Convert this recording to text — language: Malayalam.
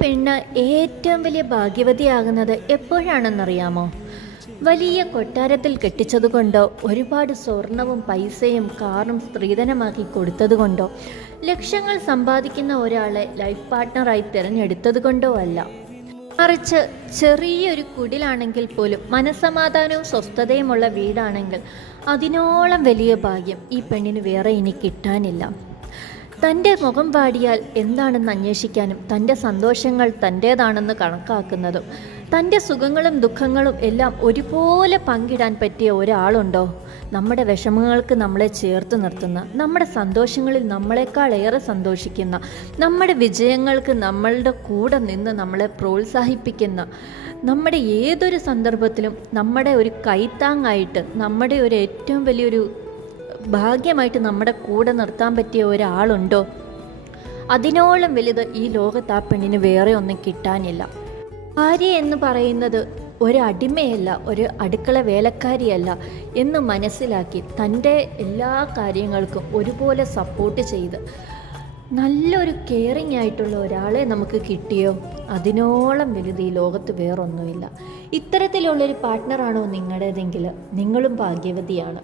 പെണ്ണ് ഏറ്റവും വലിയ ഭാഗ്യവതിയാകുന്നത് എപ്പോഴാണെന്നറിയാമോ? വലിയ കൊട്ടാരത്തിൽ കെട്ടിച്ചതുകൊണ്ടോ, ഒരുപാട് സ്വർണവും പൈസയും കാറും സ്ത്രീധനമാക്കി കൊടുത്തതുകൊണ്ടോ, ലക്ഷങ്ങൾ സമ്പാദിക്കുന്ന ഒരാളെ ലൈഫ് പാർട്ട്ണറായി തിരഞ്ഞെടുത്തത് കൊണ്ടോ അല്ല. മറിച്ച് ചെറിയൊരു കുടിലാണെങ്കിൽ പോലും മനസ്സമാധാനവും സ്വസ്ഥതയുമുള്ള വീടാണെങ്കിൽ അതിനോളം വലിയ ഭാഗ്യം ഈ പെണ്ണിന് വേറെ ഇനി കിട്ടാനില്ല. തൻ്റെ മുഖം വാടിയാൽ എന്താണെന്ന് അന്വേഷിക്കാനും, തൻ്റെ സന്തോഷങ്ങൾ തൻ്റേതാണെന്ന് കണക്കാക്കുന്നതും, തൻ്റെ സുഖങ്ങളും ദുഃഖങ്ങളും എല്ലാം ഒരുപോലെ പങ്കിടാൻ പറ്റിയ ഒരാളുണ്ടോ? നമ്മുടെ വിഷമങ്ങൾക്ക് നമ്മളെ ചേർത്ത് നിർത്തുന്ന, നമ്മുടെ സന്തോഷങ്ങളിൽ നമ്മളെക്കാളേറെ സന്തോഷിക്കുന്ന, നമ്മുടെ വിജയങ്ങൾക്ക് നമ്മളുടെ കൂടെ നിന്ന് നമ്മളെ പ്രോത്സാഹിപ്പിക്കുന്ന, നമ്മുടെ ഏതൊരു സന്ദർഭത്തിലും നമ്മുടെ ഒരു കൈത്താങ്ങായിട്ട്, നമ്മുടെ ഒരു ഏറ്റവും വലിയൊരു ഭാഗ്യമായിട്ട് നമ്മുടെ കൂടെ നിർത്താൻ പറ്റിയ ഒരാളുണ്ടോ? അതിനോളം വലുത് ഈ ലോകത്ത് ആ പെണ്ണിന് വേറെ ഒന്നും കിട്ടാനില്ല. ഭാര്യ എന്ന് പറയുന്നത് ഒരു അടിമയല്ല, ഒരു അടുക്കള വേലക്കാരിയല്ല എന്ന് മനസ്സിലാക്കി തൻ്റെ എല്ലാ കാര്യങ്ങൾക്കും ഒരുപോലെ സപ്പോർട്ട് ചെയ്ത് നല്ലൊരു കെയറിങ് ആയിട്ടുള്ള ഒരാളെ നമുക്ക് കിട്ടിയോ, അതിനോളം വലുത് ഈ ലോകത്ത് വേറൊന്നുമില്ല. ഇത്തരത്തിലുള്ളൊരു പാർട്ട്ണറാണോ നിങ്ങളുടേതെങ്കിൽ നിങ്ങളും ഭാഗ്യവതിയാണ്.